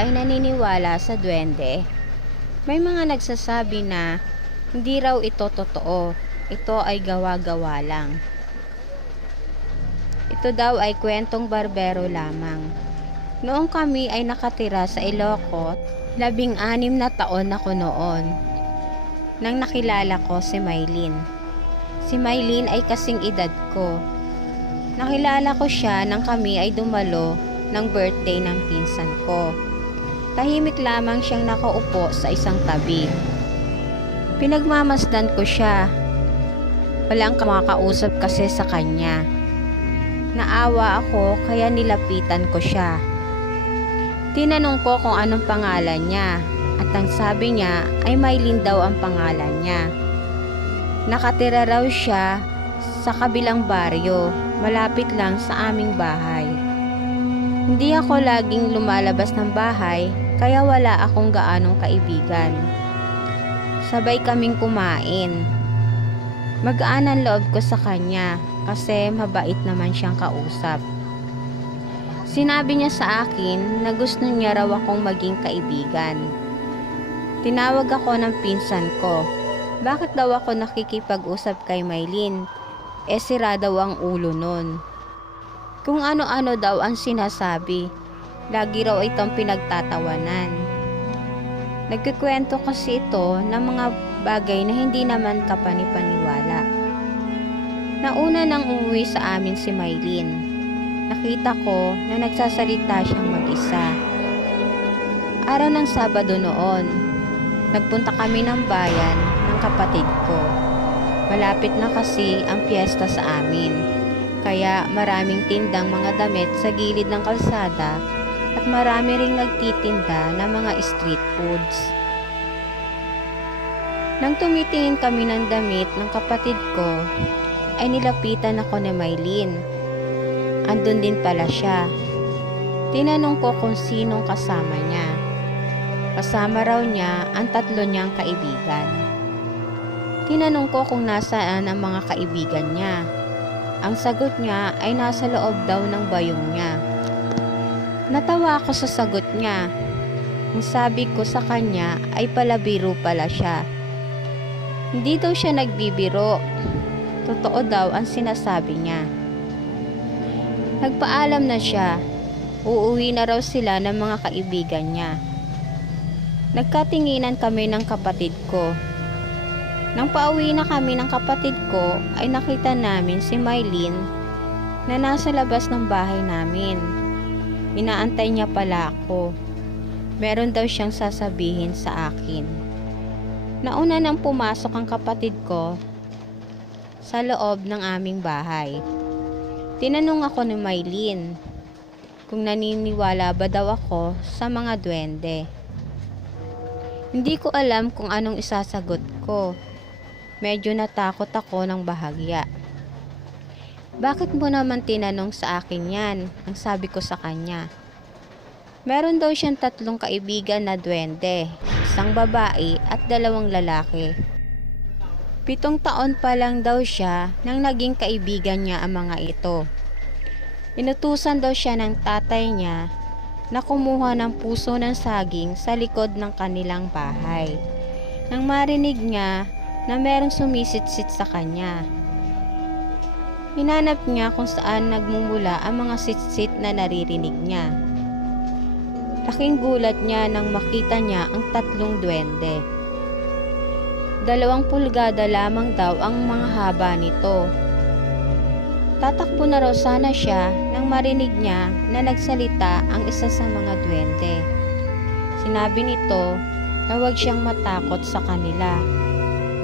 ay naniniwala sa duwende. May mga nagsasabi na hindi raw ito totoo. Ito ay gawa-gawa lang. Ito daw ay kwentong barbero lamang. Noong kami ay nakatira sa Ilocos, labing anim na taon ako noon. Nang nakilala ko si Maylin. Si Maylin ay kasing edad ko. Nakilala ko siya nang kami ay dumalo ng birthday ng pinsan ko. Tahimik lamang siyang nakaupo sa isang tabi. Pinagmamasdan ko siya. Walang kumakausap kasi sa kanya. Naawa ako kaya nilapitan ko siya. Tinanong ko kung anong pangalan niya at ang sabi niya ay Maylin daw ang pangalan niya. Nakatira raw siya sa kabilang baryo, malapit lang sa aming bahay. Hindi ako laging lumalabas ng bahay kaya wala akong gaanong kaibigan. Sabay kaming kumain. Magaan ang loob ko sa kanya kasi mabait naman siyang kausap. Sinabi niya sa akin na gusto niya raw akong maging kaibigan. Tinawag ako ng pinsan ko. Bakit daw ako nakikipag-usap kay Maylin? Eh sira daw ang ulo nun. Kung ano-ano daw ang sinasabi, lagi raw itong pinagtatawanan. Nagkikwento kasi ito ng mga bagay na hindi naman kapanipaniwala. Nauna nang umuwi sa amin si Maylin. Nakita ko na nagsasalita siyang mag-isa. Araw ng Sabado noon, nagpunta kami ng bayan ng kapatid ko. Malapit na kasi ang piyesta sa amin. Kaya maraming tindang mga damit sa gilid ng kalsada at marami ring nagtitinda ng mga street foods. Nang tumitingin kami ng damit ng kapatid ko, ay nilapitan ako ni Maylin. Andun din pala siya. Tinanong ko kung sinong kasama niya. Kasama raw niya ang tatlo niyang kaibigan. Tinanong ko kung nasaan ang mga kaibigan niya. Ang sagot niya ay nasa loob daw ng bayong niya. Natawa ako sa sagot niya. Ang sabi ko sa kanya ay palabiro pala siya. Hindi daw siya nagbibiro. Totoo daw ang sinasabi niya. Nagpaalam na siya. Uuwi na raw sila ng mga kaibigan niya. Nagkatinginan kami ng kapatid ko. Nang pauwi na kami ng kapatid ko, ay nakita namin si Mylene na nasa labas ng bahay namin. Inaantay niya pala ako. Meron daw siyang sasabihin sa akin. Nauna nang pumasok ang kapatid ko sa loob ng aming bahay. Tinanong ako ni Mylene kung naniniwala ba daw ako sa mga duwende. Hindi ko alam kung anong isasagot ko. Medyo natakot ako ng bahagya. Bakit mo naman tinanong sa akin yan? Ang sabi ko sa kanya. Meron daw siyang tatlong kaibigan na duwende, isang babae at dalawang lalaki. Pitong taon pa lang daw siya nang naging kaibigan niya ang mga ito. Inutusan daw siya ng tatay niya na kumuha ng puso ng saging sa likod ng kanilang bahay. Nang marinig niya na merong sumisit-sit sa kanya. Hinanap niya kung saan nagmumula ang mga sit-sit na naririnig niya. Laking gulat niya nang makita niya ang tatlong duwende. Dalawang pulgada lamang daw ang mga haba nito. Tatakbo na raw sana siya nang marinig niya na nagsalita ang isa sa mga duwende. Sinabi nito na huwag siyang matakot sa kanila.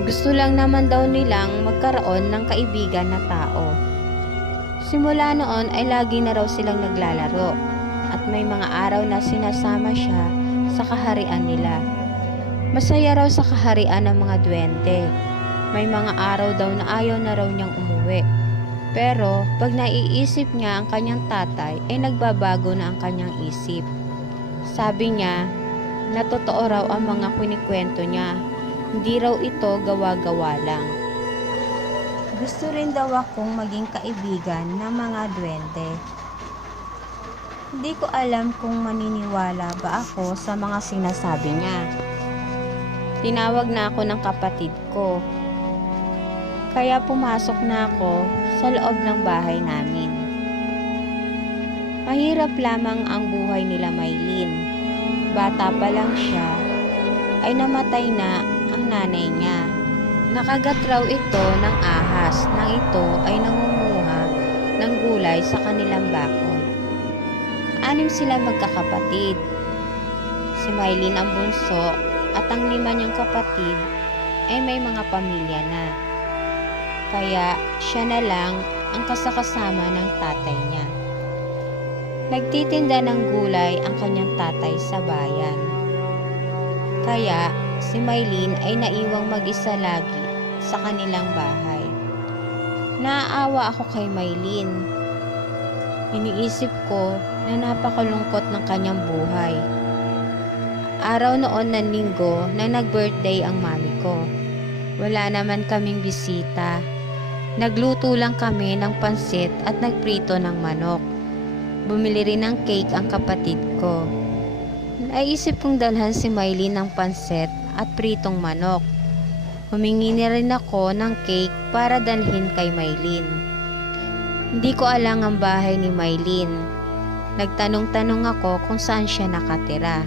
Gusto lang naman daw nilang magkaroon ng kaibigan na tao. Simula noon ay lagi na raw silang naglalaro at may mga araw na sinasama siya sa kaharian nila. Masaya raw sa kaharian ng mga duwende. May mga araw daw na ayaw na raw niyang umuwi. Pero pag naiisip niya ang kanyang tatay ay nagbabago na ang kanyang isip. Sabi niya na totoo raw ang mga kwinikwento niya hindi raw ito gawa-gawa lang. Gusto rin daw akong maging kaibigan ng mga duwende. Hindi ko alam kung maniniwala ba ako sa mga sinasabi niya. Tinawag na ako ng kapatid ko. Kaya pumasok na ako sa loob ng bahay namin. Mahirap lamang ang buhay nila Maylin. Bata pa lang siya, ay namatay na nanay niya. Nakagat raw ito ng ahas nang ito ay nangunguha ng gulay sa kanilang bakod. Anim sila magkakapatid. Si Maylin ang bunso at ang lima niyang kapatid ay may mga pamilya na. Kaya siya na lang ang kasakasama ng tatay niya. Nagtitinda ng gulay ang kanyang tatay sa bayan. Kaya si Maylin ay naiwang mag-isa lagi sa kanilang bahay. Naaawa ako kay Maylin. Iniisip ko na napakalungkot ng kanyang buhay. Araw noon ng linggo na nag-birthday ang mami ko. Wala naman kaming bisita. Nagluto lang kami ng pansit at nagprito ng manok. Bumili rin ng cake ang kapatid ko. Naisip kong dalhan si Maylin ng pansit at pritong manok. Humingi na rin ako ng cake para dalhin kay Maylin. Hindi ko alang ang bahay ni Maylin. Nagtanong-tanong ako kung saan siya nakatira.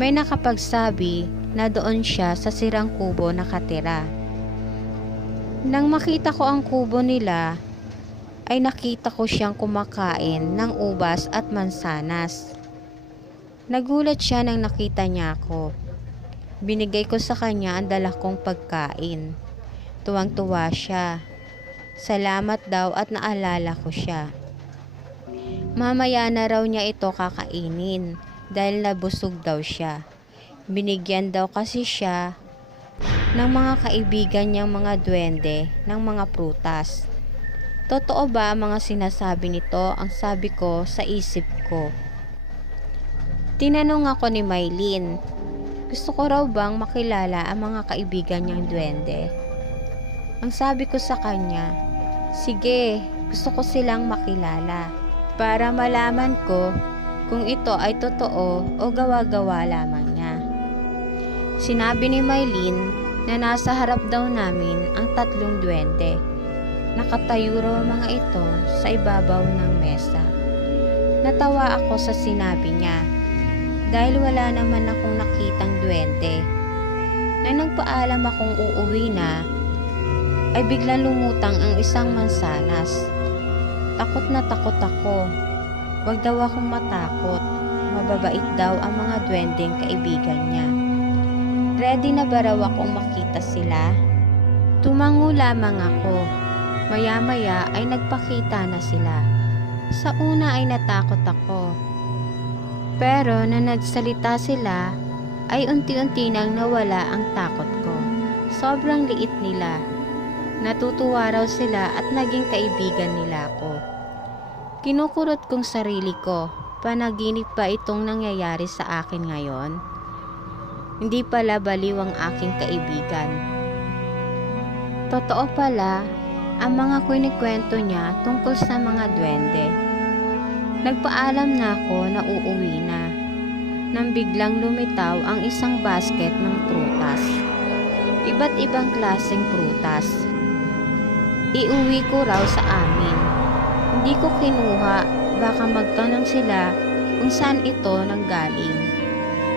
May nakapagsabi na doon siya sa sirang kubo nakatira. Nang makita ko ang kubo nila, ay nakita ko siyang kumakain ng ubas at mansanas. Nagulat siya nang nakita niya ako. Binigay ko sa kanya ang dala kong pagkain. Tuwang-tuwa siya. Salamat daw at naalala ko siya. Mamaya na raw niya ito kakainin dahil nabusog daw siya. Binigyan daw kasi siya ng mga kaibigan niyang mga duwende ng mga prutas. Totoo ba mga sinasabi nito ang sabi ko sa isip ko? Tinanong ako ni Maylin, gusto ko raw bang makilala ang mga kaibigan niyang duwende? Ang sabi ko sa kanya, sige, gusto ko silang makilala para malaman ko kung ito ay totoo o gawa-gawa lamang niya. Sinabi ni Maylin na nasa harap daw namin ang tatlong duwende. Nakatayo raw mga ito sa ibabaw ng mesa. Natawa ako sa sinabi niya dahil wala naman akong nakitang duwende. Na nagpaalam akong uuwi na, ay biglang lumutang ang isang mansanas. Takot na takot ako. Huwag daw akong matakot. Mababait daw ang mga duwendeng kaibigan niya. Ready na ba raw akong makita sila? Tumango lamang ako. Maya-maya ay nagpakita na sila. Sa una ay natakot ako. Pero na nagsalita sila, ay unti-unti nang nawala ang takot ko. Sobrang liit nila. Natutuwa raw sila at naging kaibigan nila ako. Kinukurot kong sarili ko, panaginip ba itong nangyayari sa akin ngayon? Hindi pala baliw ang aking kaibigan. Totoo pala, ang mga kwinikwento niya tungkol sa mga duwende. Nagpaalam na ako na uuwi na. Nang biglang lumitaw ang isang basket ng prutas. Iba't ibang klaseng prutas. Iuwi ko raw sa amin. Hindi ko kinuha, baka magtanong sila kung saan ito nanggaling.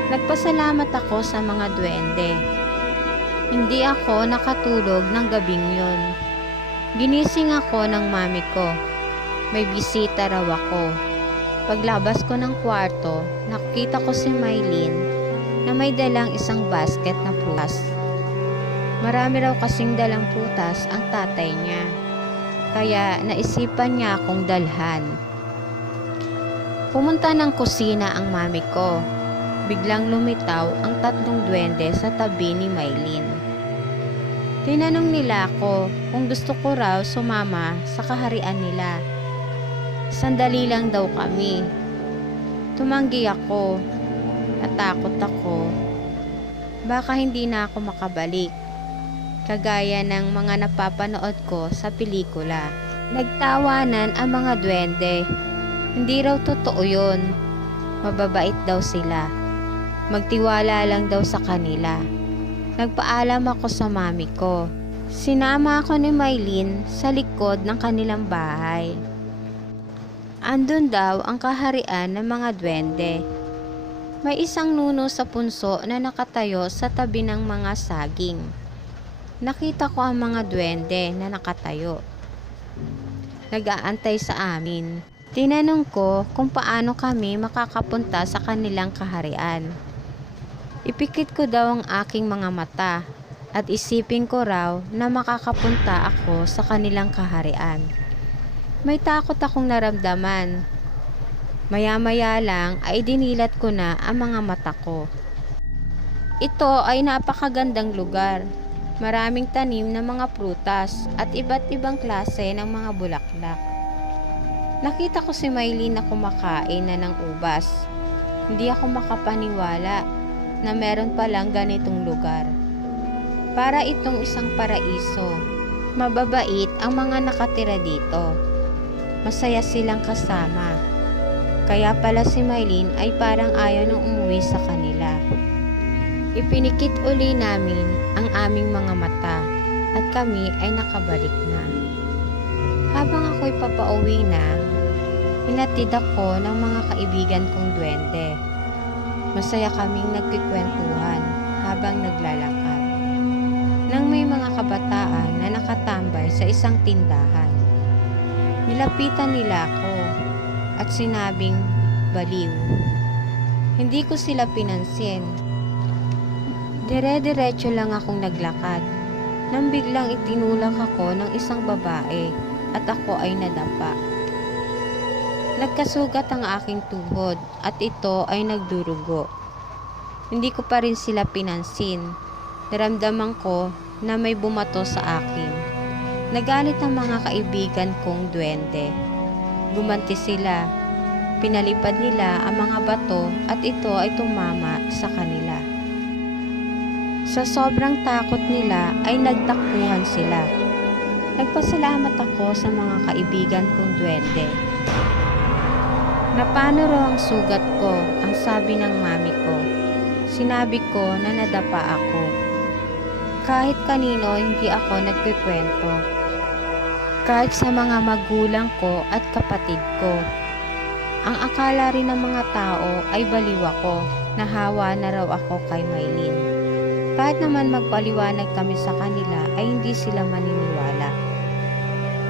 Nagpasalamat ako sa mga duwende. Hindi ako nakatulog ng gabing yon. Ginising ako ng mami ko. May bisita raw ako. Paglabas ko ng kwarto, nakita ko si Maylin na may dalang isang basket na prutas. Marami raw kasing dalang prutas ang tatay niya. Kaya naisipan niya akong dalhan. Pumunta ng kusina ang mami ko. Biglang lumitaw ang tatlong duwende sa tabi ni Maylin. Tinanong nila ako kung gusto ko raw sumama sa kaharian nila. Sandali lang daw kami. Tumanggi ako. Natakot ako. Baka hindi na ako makabalik. Kagaya ng mga napapanood ko sa pelikula. Nagtawanan ang mga duwende. Hindi raw totoo yun. Mababait daw sila. Magtiwala lang daw sa kanila. Nagpaalam ako sa mami ko. Sinama ako ni Maylin sa likod ng kanilang bahay. Andun daw ang kaharian ng mga duwende. May isang nuno sa punso na nakatayo sa tabi ng mga saging. Nakita ko ang mga duwende na nakatayo. Nag-aantay sa amin. Tinanong ko kung paano kami makakapunta sa kanilang kaharian. Ipikit ko daw ang aking mga mata at isipin ko raw na makakapunta ako sa kanilang kaharian. May takot akong naramdaman. Maya-maya lang ay dinilat ko na ang mga mata ko. Ito ay napakagandang lugar. Maraming tanim ng mga prutas at iba't ibang klase ng mga bulaklak. Nakita ko si Maylin na kumakain na ng ubas. Hindi ako makapaniwala na meron palang ganitong lugar. Para itong isang paraiso. Mababait ang mga nakatira dito. Masaya silang kasama. Kaya pala si Maylin ay parang ayaw nang umuwi sa kanila. Ipinikit uli namin ang aming mga mata at kami ay nakabalik na. Habang ako'y papauwi na, inatid ako ng mga kaibigan kong duwende. Masaya kaming nagkikwentuhan habang naglalakad. Nang may mga kabataan na nakatambay sa isang tindahan. Nilapitan nila ako at sinabing baliw. Hindi ko sila pinansin. Dire-diretso lang akong naglakad. Nang biglang itinulak ako ng isang babae at ako ay nadapa. Nagkasugat ang aking tuhod at ito ay nagdurugo. Hindi ko pa rin sila pinansin. Naramdaman ko na may bumato sa akin. Nagalit ang mga kaibigan kong duwende. Gumanti sila. Pinalipad nila ang mga bato at ito ay tumama sa kanila. Sa sobrang takot nila ay nagtakbuhan sila. Nagpasalamat ako sa mga kaibigan kong duwende. Napano raw ang sugat ko, ang sabi ng mami ko. Sinabi ko na nadapa ako. Kahit kanino hindi ako nagkikwento. Kahit sa mga magulang ko at kapatid ko. Ang akala rin ng mga tao ay baliw ako. Nahawa na raw ako kay Maylin. Kahit naman magpaliwanag kami sa kanila ay hindi sila maniniwala.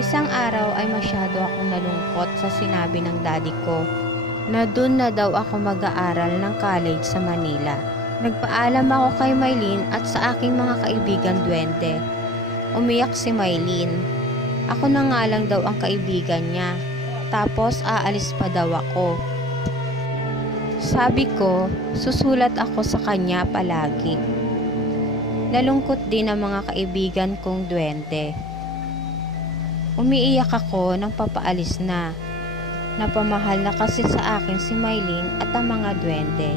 Isang araw ay masyado akong nalungkot sa sinabi ng daddy ko na doon na daw ako mag-aaral ng college sa Manila. Nagpaalam ako kay Maylin at sa aking mga kaibigan duwende. Umiyak si Maylin. Ako na nga lang daw ang kaibigan niya. Tapos aalis pa daw ako. Sabi ko, susulat ako sa kanya palagi. Nalungkot din ang mga kaibigan kong duwende. Umiiyak ako nang papaalis na. Napamahal na kasi sa akin si Maylin at ang mga duwende.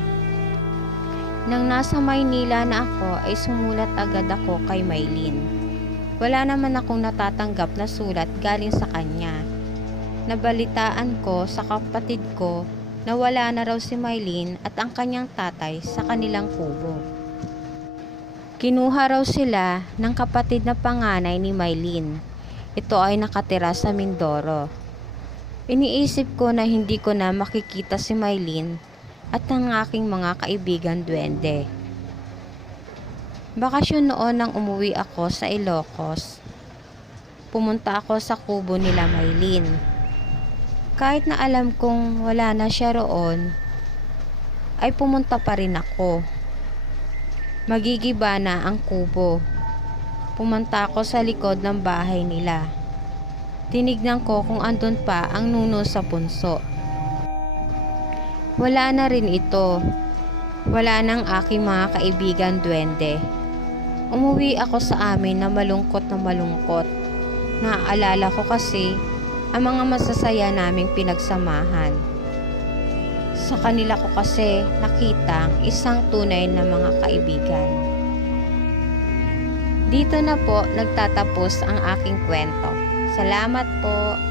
Nang nasa Maynila na ako ay sumulat agad ako kay Maylin. Wala naman akong natatanggap na sulat galing sa kanya. Nabalitaan ko sa kapatid ko na wala na raw si Maylin at ang kanyang tatay sa kanilang kubo. Kinuha raw sila ng kapatid na panganay ni Maylin. Ito ay nakatira sa Mindoro. Iniisip ko na hindi ko na makikita si Maylin at ang aking mga kaibigan duwende. Bakasyon noon nang umuwi ako sa Ilocos. Pumunta ako sa kubo nila Maylin. Kahit na alam kong wala na siya roon, ay pumunta pa rin ako. Magigiba na ang kubo. Pumunta ako sa likod ng bahay nila. Tinignan ko kung andun pa ang nuno sa punso. Wala na rin ito. Wala nang aking mga kaibigan duwende. Umuwi ako sa amin na malungkot na malungkot. Naaalala ko kasi ang mga masasaya naming pinagsamahan. Sa kanila ko kasi nakita ang isang tunay na mga kaibigan. Dito na po nagtatapos ang aking kwento. Salamat po.